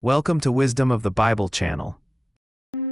Welcome to Wisdom of the Bible channel.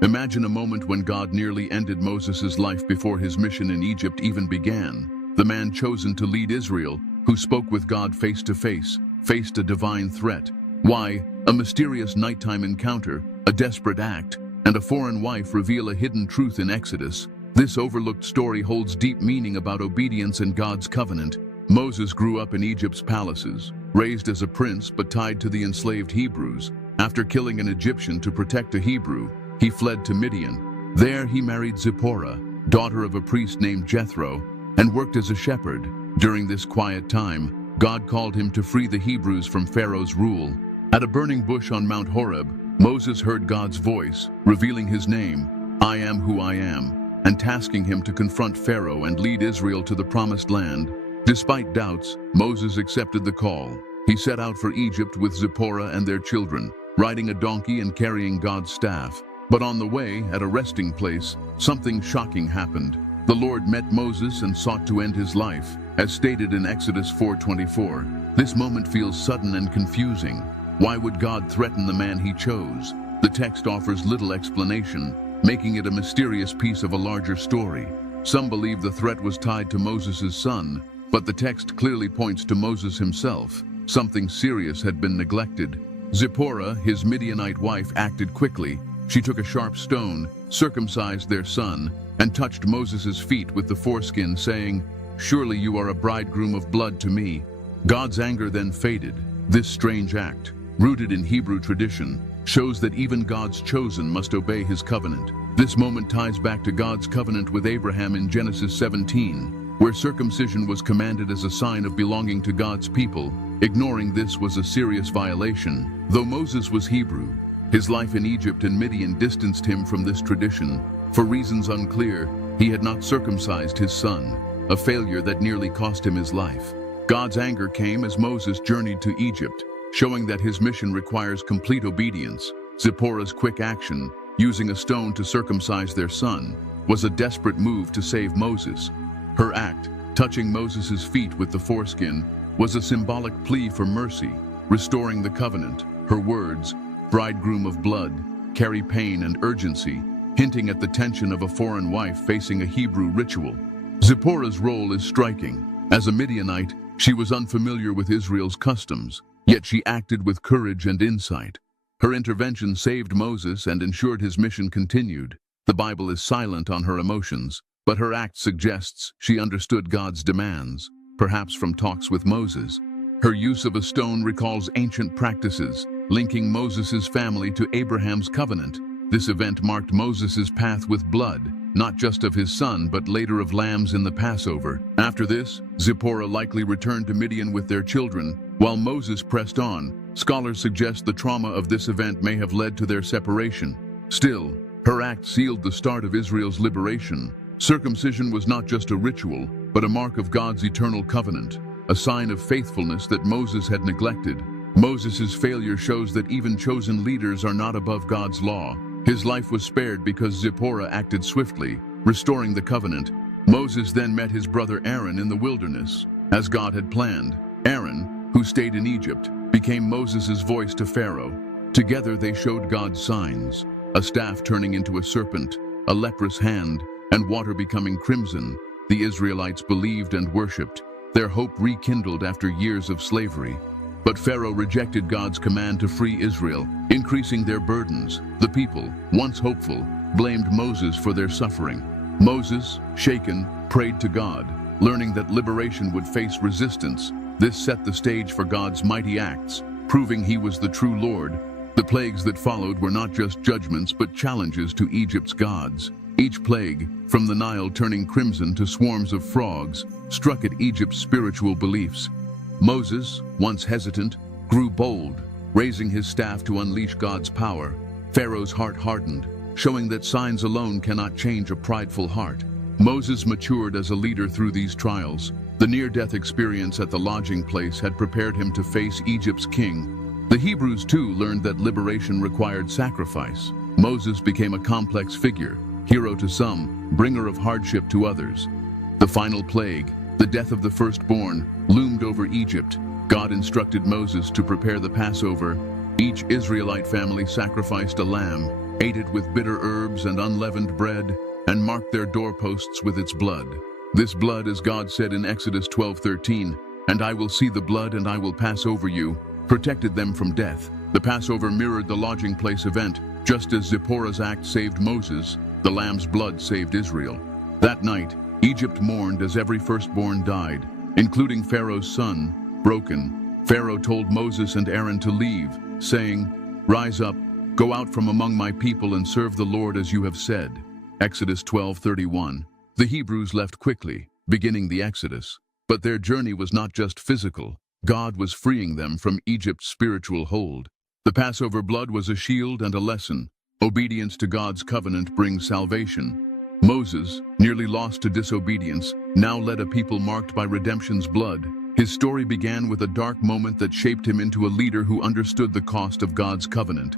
Imagine a moment when God nearly ended Moses' life before his mission in Egypt even began. The man chosen to lead Israel, who spoke with God face to face, faced a divine threat. Why? A mysterious nighttime encounter, a desperate act, and a foreign wife reveal a hidden truth in Exodus. This overlooked story holds deep meaning about obedience and God's covenant. Moses grew up in Egypt's palaces, raised as a prince but tied to the enslaved Hebrews. After killing an Egyptian to protect a Hebrew, he fled to Midian. There he married Zipporah, daughter of a priest named Jethro, and worked as a shepherd. During this quiet time, God called him to free the Hebrews from Pharaoh's rule. At a burning bush on Mount Horeb, Moses heard God's voice, revealing his name, "I am who I am," and tasking him to confront Pharaoh and lead Israel to the promised land. Despite doubts, Moses accepted the call. He set out for Egypt with Zipporah and their children, riding a donkey and carrying God's staff. But on the way, at a resting place, something shocking happened. The Lord met Moses and sought to end his life, as stated in Exodus 4:24. This moment feels sudden and confusing. Why would God threaten the man he chose? The text offers little explanation, making it a mysterious piece of a larger story. Some believe the threat was tied to Moses' son, but the text clearly points to Moses himself. Something serious had been neglected. Zipporah, his Midianite wife, acted quickly. She took a sharp stone, circumcised their son, and touched Moses' feet with the foreskin, saying, "Surely you are a bridegroom of blood to me." God's anger then faded. This strange act, rooted in Hebrew tradition, shows that even God's chosen must obey his covenant. This moment ties back to God's covenant with Abraham in Genesis 17, where circumcision was commanded as a sign of belonging to God's people. Ignoring this was a serious violation. Though Moses was Hebrew, his life in Egypt and Midian distanced him from this tradition. For reasons unclear, he had not circumcised his son, a failure that nearly cost him his life. God's anger came as Moses journeyed to Egypt, showing that his mission requires complete obedience. Zipporah's quick action, using a stone to circumcise their son, was a desperate move to save Moses. Her act, touching Moses' feet with the foreskin, was a symbolic plea for mercy, restoring the covenant. Her words, "bridegroom of blood," carry pain and urgency, hinting at the tension of a foreign wife facing a Hebrew ritual. Zipporah's role is striking. As a Midianite, she was unfamiliar with Israel's customs, yet she acted with courage and insight. Her intervention saved Moses and ensured his mission continued. The Bible is silent on her emotions, but her act suggests she understood God's demands, perhaps from talks with Moses. Her use of a stone recalls ancient practices, linking Moses' family to Abraham's covenant. This event marked Moses' path with blood, not just of his son, but later of lambs in the Passover. After this, Zipporah likely returned to Midian with their children, while Moses pressed on. Scholars suggest the trauma of this event may have led to their separation. Still, her act sealed the start of Israel's liberation. Circumcision was not just a ritual, but a mark of God's eternal covenant, a sign of faithfulness that Moses had neglected. Moses' failure shows that even chosen leaders are not above God's law. His life was spared because Zipporah acted swiftly, restoring the covenant. Moses then met his brother Aaron in the wilderness. As God had planned, Aaron, who stayed in Egypt, became Moses' voice to Pharaoh. Together they showed God's signs, a staff turning into a serpent, a leprous hand, and water becoming crimson. The Israelites believed and worshipped, their hope rekindled after years of slavery. But Pharaoh rejected God's command to free Israel, increasing their burdens. The people, once hopeful, blamed Moses for their suffering. Moses, shaken, prayed to God, learning that liberation would face resistance. This set the stage for God's mighty acts, proving he was the true Lord. The plagues that followed were not just judgments but challenges to Egypt's gods. Each plague, from the Nile turning crimson to swarms of frogs, struck at Egypt's spiritual beliefs. Moses, once hesitant, grew bold, raising his staff to unleash God's power. Pharaoh's heart hardened, showing that signs alone cannot change a prideful heart. Moses matured as a leader through these trials. The near-death experience at the lodging place had prepared him to face Egypt's king. The Hebrews too learned that liberation required sacrifice. Moses became a complex figure, hero to some, bringer of hardship to others. The final plague, the death of the firstborn, loomed over Egypt. God instructed Moses to prepare the Passover, Each Israelite family sacrificed a lamb, ate it with bitter herbs and unleavened bread, and marked their doorposts with its blood. This blood, as God said in Exodus 12:13, "And I will see the blood and I will pass over you," protected them from death. The Passover mirrored the lodging place event. Just as Zipporah's act saved Moses, the lamb's blood saved Israel. That night, Egypt mourned as every firstborn died, including Pharaoh's son. Broken, Pharaoh told Moses and Aaron to leave, saying, "Rise up, go out from among my people and serve the Lord as you have said." Exodus 12:31. The Hebrews left quickly, beginning the Exodus. But their journey was not just physical. God was freeing them from Egypt's spiritual hold. The Passover blood was a shield and a lesson. Obedience to God's covenant brings salvation. Moses, nearly lost to disobedience, now led a people marked by redemption's blood. His story began with a dark moment that shaped him into a leader who understood the cost of God's covenant.